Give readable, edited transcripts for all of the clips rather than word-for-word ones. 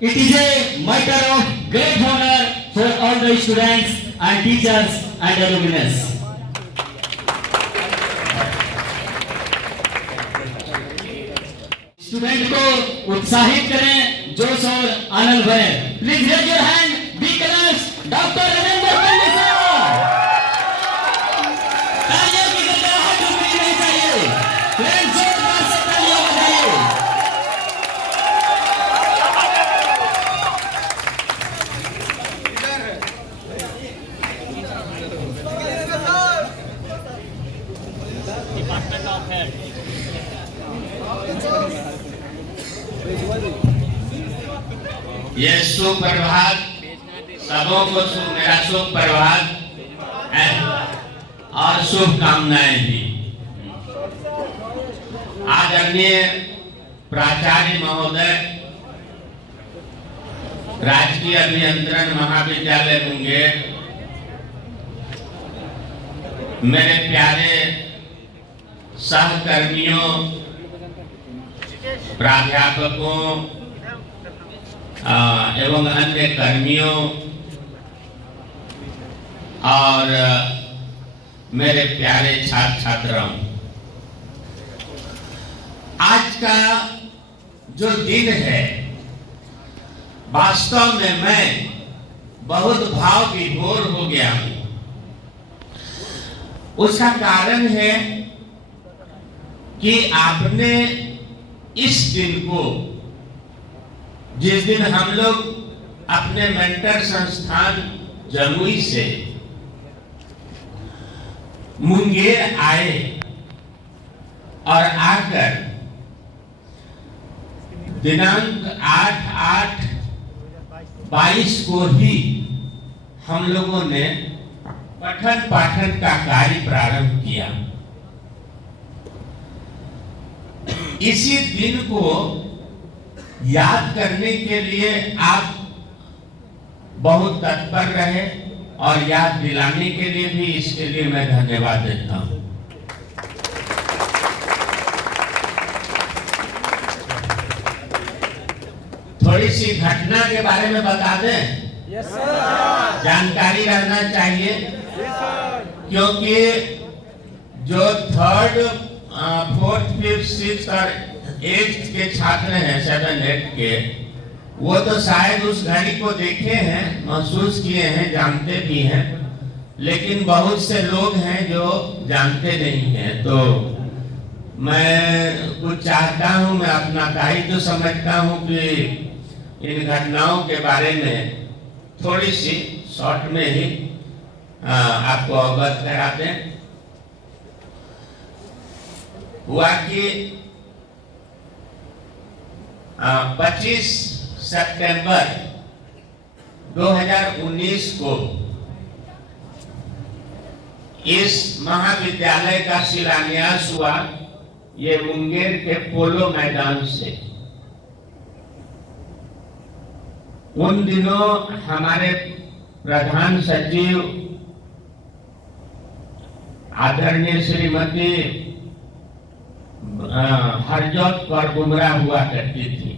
It is a matter of great honor for all the students and teachers and alumni. Student को उत्साहित करें, जोश और आनंद भरें। Please raise your hand, B class doctor Ravindra Pandit sahab. तालियों की गड़गड़ाहट रुकनी नहीं चाहिए। फ्रेंड्स जोरदार से तालियां बजाइए। यह शुभ प्रभात सबों को मेरा शुभ प्रभात है और शुभकामनाएं भी। आदरणीय प्राचार्य महोदय, राजकीय अभियंत्रण महाविद्यालय मुंगेर, मेरे प्यारे सहकर्मियों, प्राध्यापकों एवं अन्य कर्मियों और मेरे प्यारे छात्र छात्राओं, आज का जो दिन है वास्तव में मैं बहुत भाव विभोर हो गया हूं। उसका कारण है कि आपने इस दिन को, जिस दिन हम लोग अपने मेंटर संस्थान जमुई से मुंगेर आए और आकर दिनांक 8/8/22 को ही हम लोगों ने पठन पाठन का कार्य प्रारंभ किया। इसी दिन को याद करने के लिए आप बहुत तत्पर रहे और याद दिलाने के लिए भी, इसके लिए मैं धन्यवाद देता हूं। थोड़ी सी घटना के बारे में बता दें। Yes sir. जानकारी रहना चाहिए। Yes sir. क्योंकि जो 3rd 4th 5th 6th और 8th के छात्र हैं, 7 8 के, वो तो शायद उस घड़ी को देखे हैं, महसूस किए हैं, जानते भी हैं, लेकिन बहुत से लोग हैं जो जानते नहीं हैं। तो मैं कुछ चाहता हूं, मैं अपना दायित्व समझता हूं कि इन घटनाओं के बारे में थोड़ी सी शॉर्ट में ही आपको अवगत करा दें। हुआ कि 25 सितंबर 2019 को इस महाविद्यालय का शिलान्यास हुआ, ये मुंगेर के पोलो मैदान से। उन दिनों हमारे प्रधान सचिव आदरणीय श्रीमती हरजोत कौर बुमरा हुआ करती थी।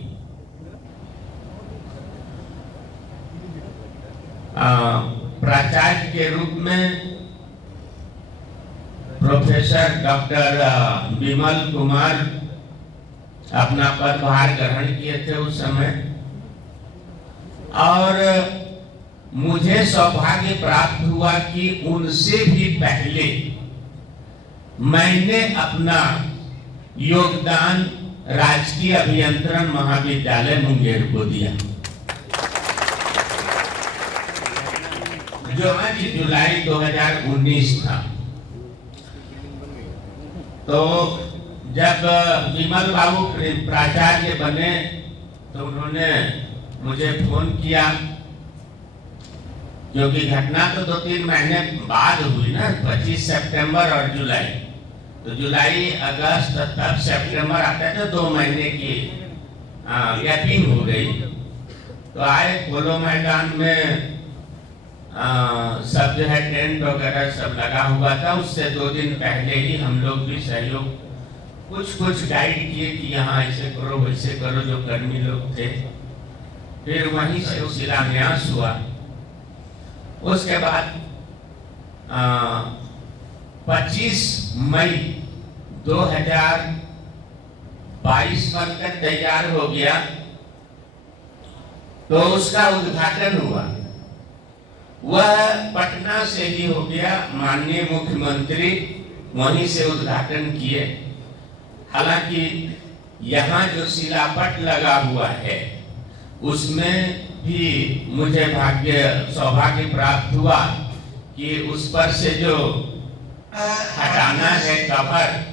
प्राचार्य के रूप में प्रोफेसर डॉक्टर विमल कुमार अपना पदभार ग्रहण किए थे उस समय, और मुझे सौभाग्य प्राप्त हुआ कि उनसे भी पहले मैंने अपना योगदान राजकीय अभियंत्रण महाविद्यालय मुंगेर को दिया। जो आज जुलाई 2019 था। तो जब विमल बाबू प्राचार्य बने तो उन्होंने मुझे फोन किया, क्योंकि घटना तो 2-3 महीने बाद हुई ना, 25 सितंबर और जुलाई। तो जुलाई, अगस्त, तब सितंबर आता है, तो 2 महीने की गैपिंग हो गई। तो आए पोलो मैदान में, सब जो है टेंट वगैरह सब लगा हुआ था। उससे 2 दिन पहले ही हम लोग भी सहयोग कुछ गाइड किए कि यहाँ ऐसे करो वैसे करो, जो कर्मी लोग थे। फिर वहीं से शिलान्यास हुआ। उसके बाद 25 मई 2022 बनकर तैयार हो गया, तो उसका उद्घाटन हुआ। वह पटना से ही हो गया, माननीय मुख्यमंत्री वहीं से उद्घाटन किए। हालांकि यहाँ जो शिलापट लगा हुआ है उसमें भी मुझे सौभाग्य प्राप्त हुआ कि उस पर से जो हटाना है कवर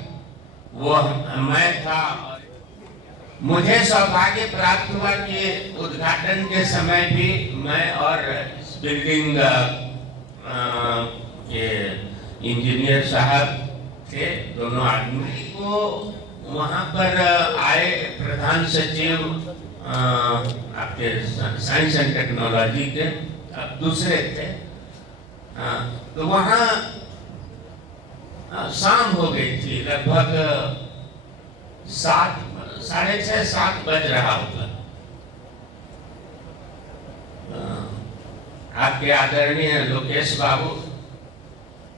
वो मैं था। मुझे सौभाग्य प्राप्त हुआ कि उद्घाटन के समय भी मैं और बिल्डिंग के इंजीनियर साहब थे, दोनों आदमी को वहाँ पर आए। प्रधान सचिव आपके साइंस एंड टेक्नोलॉजी के, अब दूसरे थे। तो वहाँ शाम हो गई थी, लगभग 6:30-7 बज रहा होगा। आपके आदरणीय लोकेश बाबू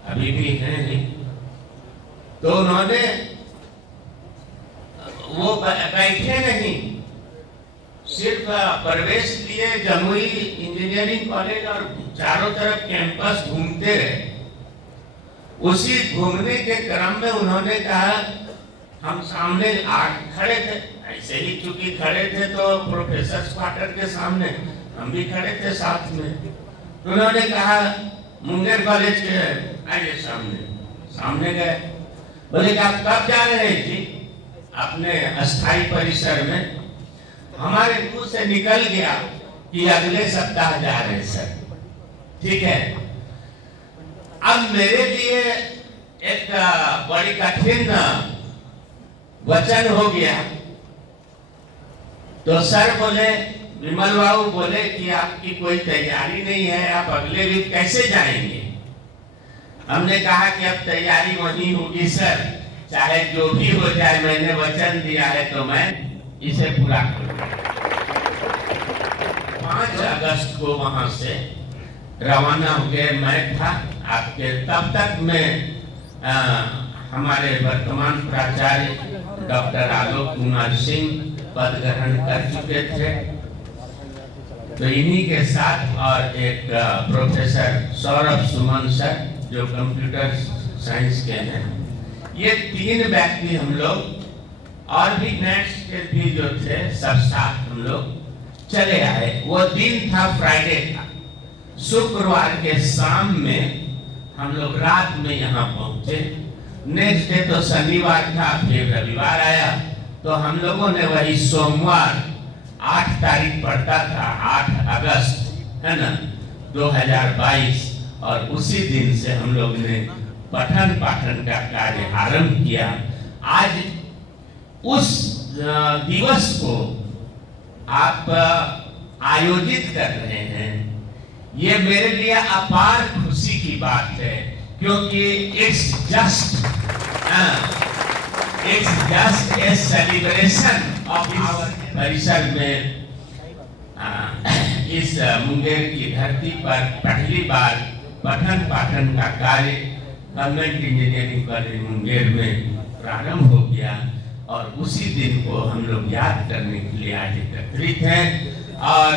अभी भी हैं नहीं, तो उन्होंने वो बैठे नहीं, सिर्फ प्रवेश लिए जमुई इंजीनियरिंग कॉलेज और चारों तरफ कैंपस घूमते रहे। उसी घूमने के क्रम में उन्होंने कहा, हम सामने खड़े थे, ऐसे ही चूंकि खड़े थे तो प्रोफेसर क्वार्टर के सामने हम भी खड़े थे साथ में। उन्होंने कहा मुंगेर कॉलेज के आइए सामने गए। बोले कि आप कब जा रहे हैं जी? अपने अस्थाई परिसर में। हमारे मुंह से निकल गया कि अगले सप्ताह जा रहे हैं सर। ठीक है, अब मेरे लिए एक बड़ी कठिन वचन हो गया। तो सर बोले, विमल बाबू बोले कि आपकी कोई तैयारी नहीं है, आप अगले वीक कैसे जाएंगे? हमने कहा कि अब तैयारी वहीं होगी सर, चाहे जो भी हो जाए, मैंने वचन दिया है तो मैं इसे पूरा करूंगा। 5 अगस्त को वहां से रवाना हो गए। मैं था आपके, तब तक में हमारे वर्तमान प्राचार्य डॉक्टर आलोक कुमार सिंह पद ग्रहण कर चुके थे। तो इन्हीं के साथ और एक प्रोफेसर सौरभ सुमन सर जो कंप्यूटर साइंस के हैं, ये 3 व्यक्ति हम लोग और भी नेट्स के भी जो थे सब साथ हम लोग चले आए। वो दिन था फ्राइडे था। शुक्रवार के शाम में हम लोग रात में यहाँ पहुंचे। नेक्स्ट डे तो शनिवार था, फिर रविवार आया, तो हम लोगों ने वही सोमवार 8 तारीख पड़ता था, 8 अगस्त है ना 2022, और उसी दिन से हम लोग ने पठन पाठन का कार्य आरंभ किया। आज उस दिवस को आप आयोजित कर रहे हैं, ये मेरे लिए अपार खुशी की बात है, क्योंकि it's just a celebration of our परिसर में इस मुंगेर की धरती पर पहली बार पठन पाठन का कार्य गवर्नमेंट इंजीनियरिंग कॉलेज मुंगेर में प्रारंभ हो गया। और उसी दिन को हम लोग याद करने के लिए आज एकत्रित हैं। और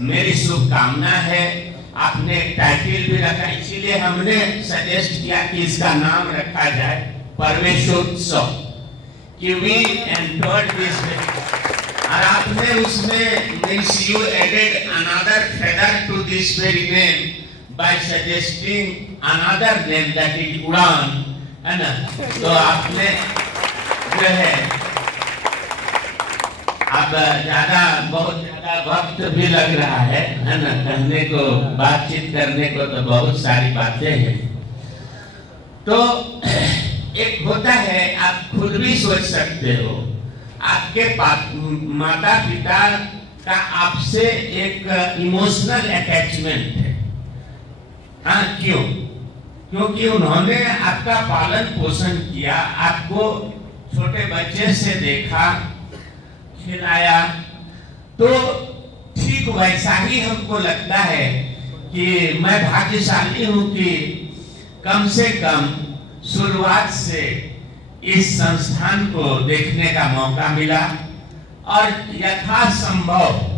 मेरी शुभकामना है। आपने टाइटल भी रखा, इसीलिए हमने सजेस्ट किया कि इसका नाम रखा जाए परमेशोत्सव, कि वी एंटर्ड दिस। और आपने उसमें means you added another feather to this very name by suggesting another name that is उड़ान, है ना। तो आपने जो है अब बहुत ज्यादा वक्त भी लग रहा है ना, कहने को, बातचीत करने को तो बहुत सारी बातें हैं। तो एक होता है, आप खुद भी सोच सकते हो, आपके माता पिता का आपसे एक इमोशनल अटैचमेंट है। हाँ, क्यों? क्योंकि उन्होंने आपका पालन पोषण किया, आपको छोटे बच्चे से देखा, खिलाया। तो ठीक वैसा ही हमको लगता है कि मैं भाग्यशाली हूं कि कम से कम शुरुआत से इस संस्थान को देखने का मौका मिला और यथासंभव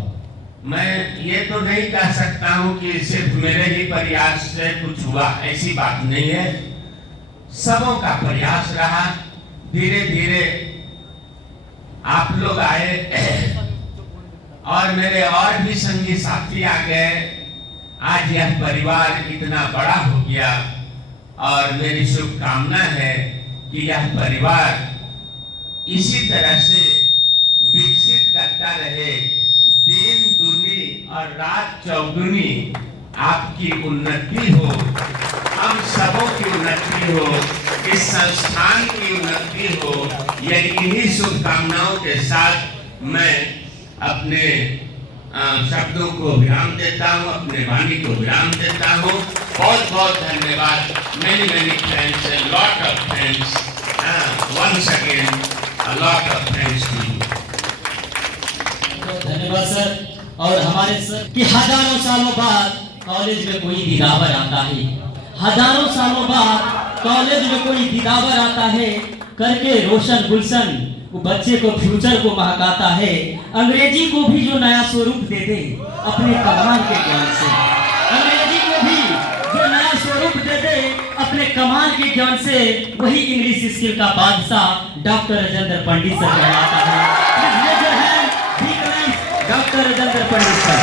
मैं ये तो नहीं कह सकता हूं कि सिर्फ मेरे ही प्रयास से कुछ हुआ, ऐसी बात नहीं है। सबों का प्रयास रहा। धीरे धीरे आप लोग आए और मेरे और भी संगी साथी आ गए। आज यह परिवार इतना बड़ा हो गया और मेरी शुभकामना है कि यह परिवार इसी तरह से विकसित करता रहे। दिन दूनी और रात चौगुनी आपकी उन्नति हो, हम सबों की उन्नति हो, इस संस्थान की उन्नति हो। यही इन्हीं शुभकामनाओं के साथ मैं अपने शब्दों को विराम देता हूँ, अपने वाणी को विराम देता हूँ। बहुत बहुत धन्यवाद। Many many thanks, a lot of thanks. Once again, a lot of thanks to you. धन्यवाद सर। और हमारे सर कि हजारों सालों बाद कॉलेज में कोई दीदावर आता है, हजारों सालों बाद कॉलेज में कोई दीदावर आता है, करके रोशन गुलशन वो बच्चे को फ्यूचर को महकाता है। अंग्रेजी को भी जो नया स्वरूप दे दे अपने कमाल के ज्ञान से, अंग्रेजी को भी जो नया स्वरूप दे दे अपने कमाल के ज्ञान से, वही इंग्लिश स्किल का बादशाह डॉक्टर राजेंद्र पंडित सर कहलाता है। डॉक्टर राजेंद्र पंडित सर।